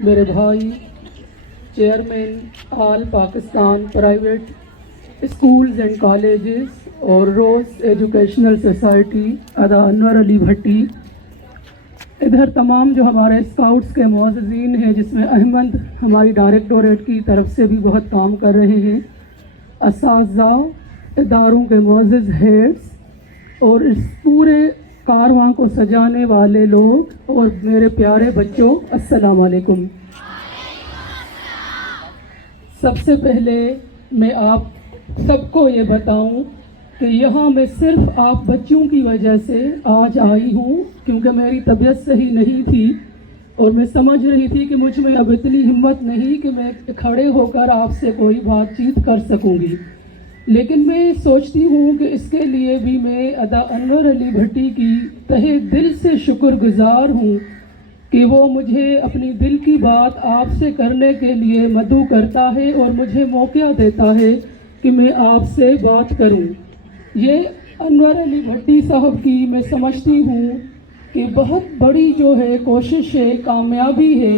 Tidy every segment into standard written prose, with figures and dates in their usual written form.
میرے بھائی chairman all Pakistan private schools and colleges اور روز ایجوکیشنل سوسائٹی ادا انور علی بھٹی، ادھر تمام جو ہمارے اسکاؤٹس کے معززین ہیں جس میں احمد ہماری ڈائریکٹوریٹ کی طرف سے بھی بہت کام کر رہے ہیں، اساتذہ، اداروں کے معزز ہیڈز اور اس پورے کارواں کو سجانے والے لوگ اور میرے پیارے بچوں، السلام علیکم۔ سب سے پہلے میں آپ سب کو یہ بتاؤں کہ یہاں میں صرف آپ بچوں کی وجہ سے آج آئی ہوں، کیونکہ میری طبیعت صحیح نہیں تھی اور میں سمجھ رہی تھی کہ مجھ میں اب اتنی ہمت نہیں کہ میں کھڑے ہو کر آپ سے کوئی بات چیت کر سکوں گی، لیکن میں سوچتی ہوں کہ اس کے لیے بھی میں ادا انور علی بھٹی کی تہہ دل سے شکر گزار ہوں کہ وہ مجھے اپنی دل کی بات آپ سے کرنے کے لیے مدعو کرتا ہے اور مجھے موقع دیتا ہے کہ میں آپ سے بات کروں۔ یہ انور علی بھٹی صاحب کی میں سمجھتی ہوں کہ بہت بڑی جو ہے کوشش ہے، کامیابی ہے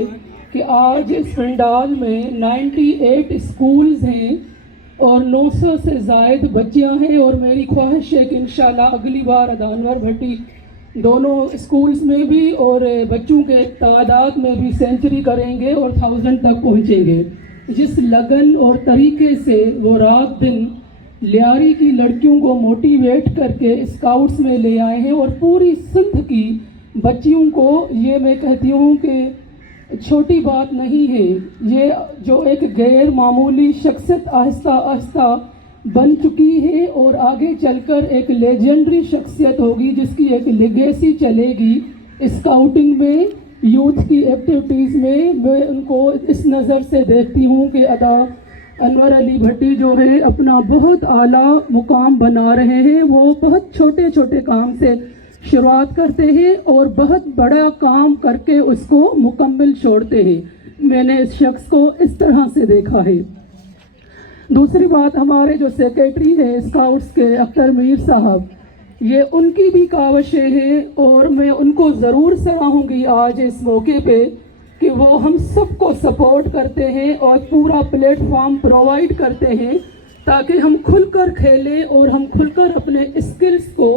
کہ آج اس پنڈال میں 98 اسکولز ہیں اور 900 سے زائد بچیاں ہیں، اور میری خواہش ہے کہ انشاءاللہ اگلی بار ادا انور بھٹی دونوں اسکولز میں بھی اور بچوں کے تعداد میں بھی سینچری کریں گے اور 1000 تک پہنچیں گے۔ جس لگن اور طریقے سے وہ رات دن لیاری کی لڑکیوں کو موٹیویٹ کر کے اسکاؤٹس میں لے آئے ہیں اور پوری سندھ کی بچیوں کو، یہ میں کہتی ہوں کہ چھوٹی بات نہیں ہے، یہ جو ایک غیر معمولی شخصیت آہستہ آہستہ بن چکی ہے اور آگے چل کر ایک لیجنڈری شخصیت ہوگی جس کی ایک لیگیسی چلے گی اسکاؤٹنگ میں، یوتھ کی ایکٹیویٹیز میں۔ میں ان کو اس نظر سے دیکھتی ہوں کہ ادا انور علی بھٹی جو ہے اپنا بہت اعلیٰ مقام بنا رہے ہیں، وہ بہت چھوٹے چھوٹے کام سے شروعات کرتے ہیں اور بہت بڑا کام کر کے اس کو مکمل چھوڑتے ہیں۔ میں نے اس شخص کو اس طرح سے دیکھا ہے۔ دوسری بات، ہمارے جو سیکریٹری ہیں اسکاؤٹس کے اختر میر صاحب، یہ ان کی بھی کاوشیں ہیں اور میں ان کو ضرور سراہوں گی آج اس موقع پہ کہ وہ ہم سب کو سپورٹ کرتے ہیں اور پورا پلیٹ فارم پرووائڈ کرتے ہیں تاکہ ہم کھل کر کھیلیں اور ہم کھل کر اپنے اسکلز کو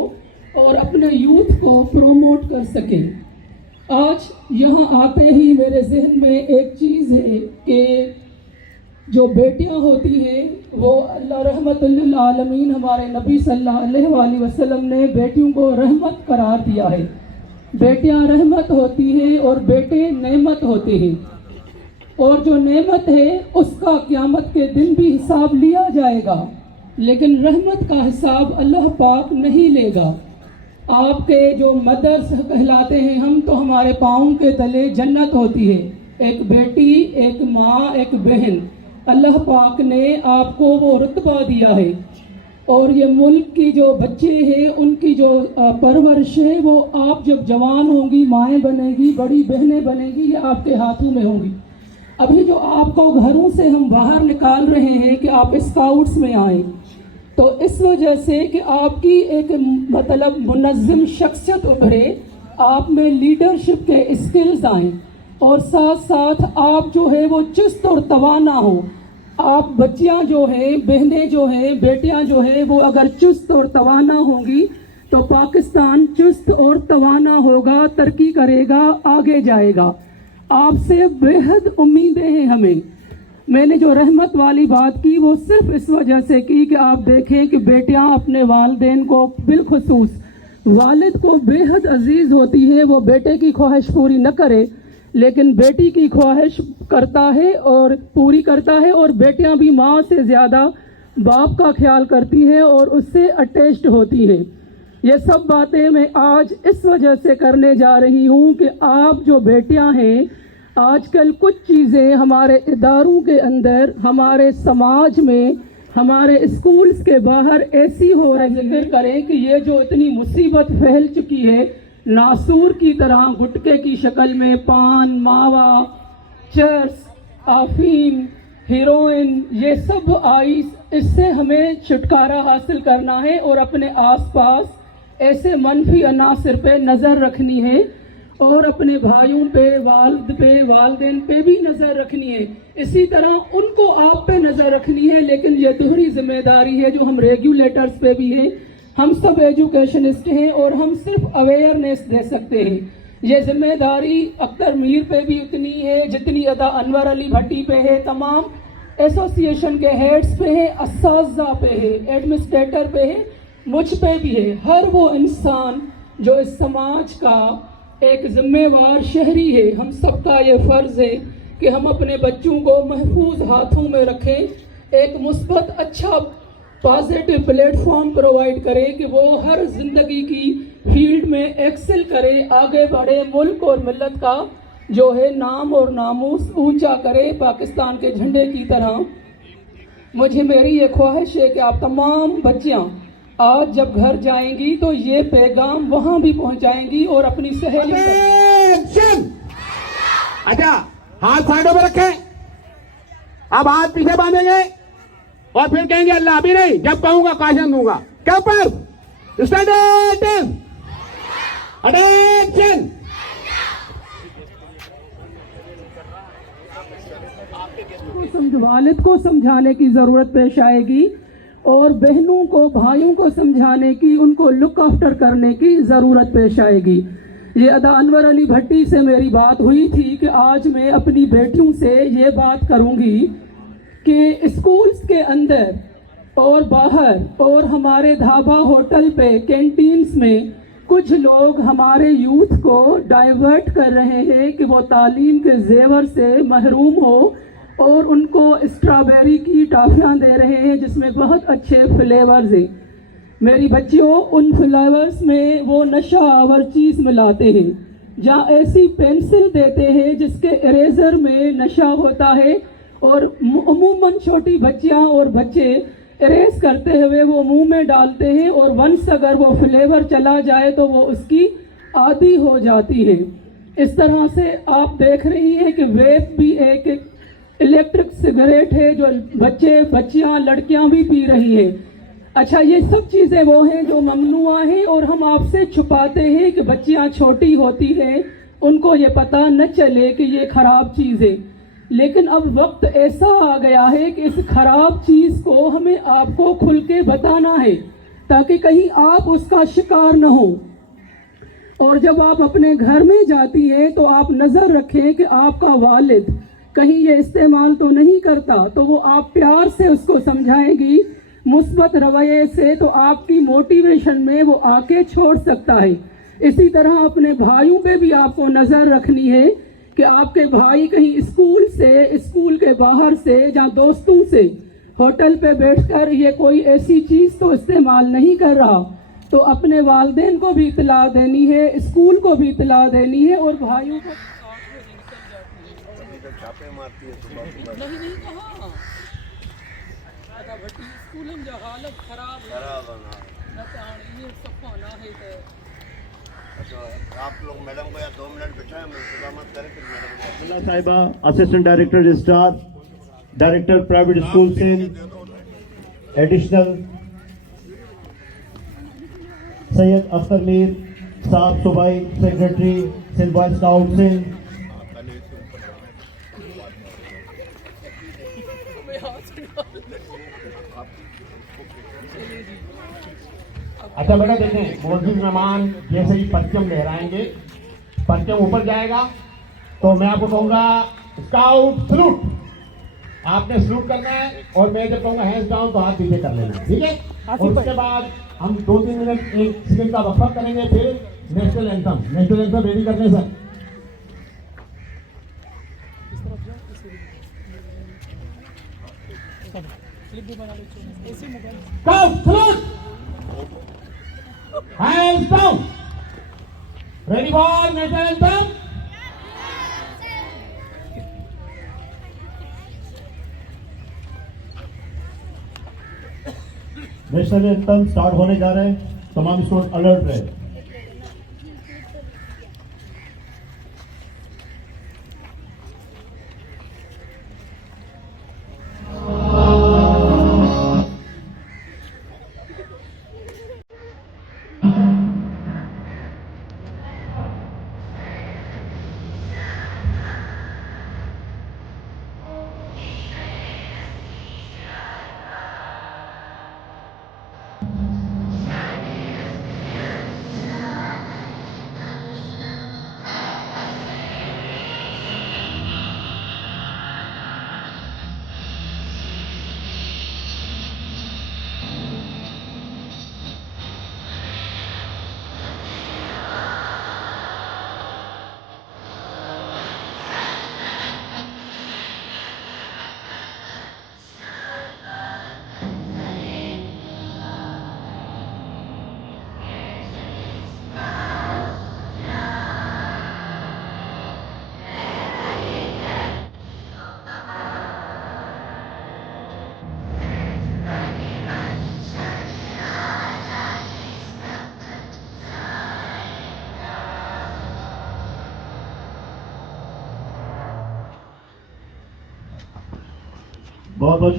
اور اپنے یوتھ کو پروموٹ کر سکیں۔ آج یہاں آتے ہی میرے ذہن میں ایک چیز ہے کہ جو بیٹیاں ہوتی ہیں وہ اللہ رحمت للعالمین، ہمارے نبی صلی اللہ علیہ وآلہ وسلم نے بیٹیوں کو رحمت قرار دیا ہے۔ بیٹیاں رحمت ہوتی ہیں اور بیٹے نعمت ہوتے ہیں، اور جو نعمت ہے اس کا قیامت کے دن بھی حساب لیا جائے گا، لیکن رحمت کا حساب اللہ پاک نہیں لے گا۔ آپ کے جو مدرس کہلاتے ہیں ہم، تو ہمارے پاؤں کے تلے جنت ہوتی ہے، ایک بیٹی، ایک ماں، ایک بہن۔ اللہ پاک نے آپ کو وہ رتبہ دیا ہے، اور یہ ملک کی جو بچے ہیں ان کی جو پرورش ہے وہ آپ جب جوان ہوں گی، مائیں بنے گی، بڑی بہنیں بنے گی، یہ آپ کے ہاتھوں میں ہوں گی۔ ابھی جو آپ کو گھروں سے ہم باہر نکال رہے ہیں کہ آپ اسکاؤٹس میں آئیں، تو اس وجہ سے کہ آپ کی ایک مطلب منظم شخصیت ابھرے، آپ میں لیڈرشپ کے اسکلز آئیں، اور ساتھ ساتھ آپ جو ہے وہ چست اور توانا ہو۔ آپ بچیاں جو ہیں، بہنیں جو ہیں، بیٹیاں جو ہیں، وہ اگر چست اور توانا ہوں گی تو پاکستان چست اور توانا ہوگا، ترقی کرے گا، آگے جائے گا۔ آپ سے بے حد امیدیں ہیں ہمیں۔ میں نے جو رحمت والی بات کی وہ صرف اس وجہ سے کی کہ آپ دیکھیں کہ بیٹیاں اپنے والدین کو، بالخصوص والد کو بے حد عزیز ہوتی ہے، وہ بیٹے کی خواہش پوری نہ کرے لیکن بیٹی کی خواہش کرتا ہے اور پوری کرتا ہے، اور بیٹیاں بھی ماں سے زیادہ باپ کا خیال کرتی ہیں اور اس سے اٹیچڈ ہوتی ہیں۔ یہ سب باتیں میں آج اس وجہ سے کرنے جا رہی ہوں کہ آپ جو بیٹیاں ہیں، آج کل کچھ چیزیں ہمارے اداروں کے اندر، ہمارے سماج میں، ہمارے اسکولز کے باہر ایسی ہو رہی ہیں، ذکر کریں کہ یہ جو اتنی مصیبت پھیل چکی ہے، ناسور کی طرح گٹکے کی شکل میں پان، ماوا، چرس، افیم، ہیروئن، یہ سب آئی، اس سے ہمیں چھٹکارا حاصل کرنا ہے اور اپنے آس پاس ایسے منفی عناصر پہ نظر رکھنی ہے۔ اور اپنے بھائیوں پہ، والد پہ، والدین پہ بھی نظر رکھنی ہے، اسی طرح ان کو آپ پہ نظر رکھنی ہے. لیکن یہ دوہری ذمہ داری ہے جو ہم ریگولیٹرز پہ بھی ہے. ہم سب ایجوکیشنسٹ ہیں اور ہم صرف اویئرنیس دے سکتے ہیں. یہ ذمہ داری اختر میر پہ بھی اتنی ہے جتنی ادا انور علی بھٹی پہ ہے، تمام ایسوسیشن کے ہیڈز پہ ہے، اساتذہ پہ ہے، ایڈمنسٹریٹر پہ ہے، مجھ پہ بھی ہے. ہر وہ انسان جو اس سماج کا ایک ذمہ وار شہری ہے، ہم سب کا یہ فرض ہے کہ ہم اپنے بچوں کو محفوظ ہاتھوں میں رکھیں، ایک مثبت اچھا پازیٹو پلیٹ فارم پرووائڈ کرے کہ وہ ہر زندگی کی فیلڈ میں ایکسل کرے، آگے بڑھے، ملک اور ملت کا جو ہے نام اور ناموس اونچا کرے پاکستان کے جھنڈے کی طرح. مجھے میری یہ خواہش ہے کہ آپ تمام بچیاں آج جب گھر جائیں گی تو یہ پیغام وہاں بھی پہنچائیں گی اور اپنی سہیلیوں. اچھا ہاتھ سائڈوں پہ رکھیں، اب ہاتھ پیچھے باندھیں گے اور پھر کہیں گے اللہ ابھی نہیں، جب کہوں گا کاشن دوں گا. کیا پر اٹینشن. والد کو سمجھانے کی ضرورت پیش آئے گی اور بہنوں کو، بھائیوں کو سمجھانے کی، ان کو لک آفٹر کرنے کی ضرورت پیش آئے گی. یہ ادا انور علی بھٹی سے میری بات ہوئی تھی کہ آج میں اپنی بیٹیوں سے یہ بات کروں گی کہ اسکولز کے اندر اور باہر اور ہمارے ڈھابا ہوٹل پہ، کینٹینز میں کچھ لوگ ہمارے یوتھ کو ڈائیورٹ کر رہے ہیں کہ وہ تعلیم کے زیور سے محروم ہو، اور ان کو اسٹرابیری کی ٹافیاں دے رہے ہیں جس میں بہت اچھے فلیورز ہیں. میری بچیوں، ان فلیورز میں وہ نشہ آور چیز ملاتے ہیں، جہاں ایسی پینسل دیتے ہیں جس کے اریزر میں نشہ ہوتا ہے، اور عموماً چھوٹی بچیاں اور بچے اریز کرتے ہوئے وہ منہ میں ڈالتے ہیں، اور ونس اگر وہ فلیور چلا جائے تو وہ اس کی عادی ہو جاتی ہے. اس طرح سے آپ دیکھ رہی ہیں کہ ویپ بھی ایک الیکٹرک سگریٹ ہے جو بچے، بچیاں، لڑکیاں بھی پی رہی ہیں. اچھا، یہ سب چیزیں وہ ہیں جو ممنوع ہیں اور ہم آپ سے چھپاتے ہیں کہ بچیاں چھوٹی ہوتی ہیں، ان کو یہ پتہ نہ چلے کہ یہ خراب چیز ہے. لیکن اب وقت ایسا آ گیا ہے کہ اس خراب چیز کو ہمیں آپ کو کھل کے بتانا ہے تاکہ کہیں آپ اس کا شکار نہ ہوں. اور جب آپ اپنے گھر میں جاتی ہیں تو آپ نظر رکھیں کہ آپ کا والد کہیں یہ استعمال تو نہیں کرتا، تو وہ آپ پیار سے اس کو سمجھائیں گی، مثبت رویے سے، تو آپ کی موٹیویشن میں وہ آ کے چھوڑ سکتا ہے. اسی طرح اپنے بھائیوں پہ بھی آپ کو نظر رکھنی ہے کہ آپ کے بھائی کہیں اسکول سے، اسکول کے باہر سے، یا دوستوں سے ہوٹل پہ بیٹھ کر یہ کوئی ایسی چیز تو استعمال نہیں کر رہا. تو اپنے والدین کو بھی اطلاع دینی ہے، اسکول کو بھی اطلاع دینی ہے، اور بھائیوں کو نہیں کہا حالت خراب آپ لوگ میڈم کو یا 2 منٹ بٹھائیں، انتظامات کریں. پھر میڈم اللہ صاحبہ assistant director registrar, director private school Sindh, additional Syed Akhtar Mir صاحب، صوبائی secretary Sindh boy scout Sindh. اچھا بیٹا دیکھیں، موجود مہمان جیسے ہی پرچم لہرائیں گے، پرچم اوپر جائے گا تو میں آپ کو کہوں گا اسکاؤٹ سلوٹ. آپ نے سلوٹ کرنا ہے اور میں جب کہوں گا ہینڈز ڈاؤن تو ہاتھ پیچھے کر لینا ہے، ٹھیک ہے؟ اور اس کے بعد ہم 2-3 منٹ 1 سیکنڈ کا وقفہ کریں گے، پھر نیشنل اینتھم ریڈی کرنے sir. Scout salute, hands down, ready for national anthem. National anthem start ہونے جا رہے ہیں، تمام اسٹوڈنٹ الرٹ رہے. بہت بہت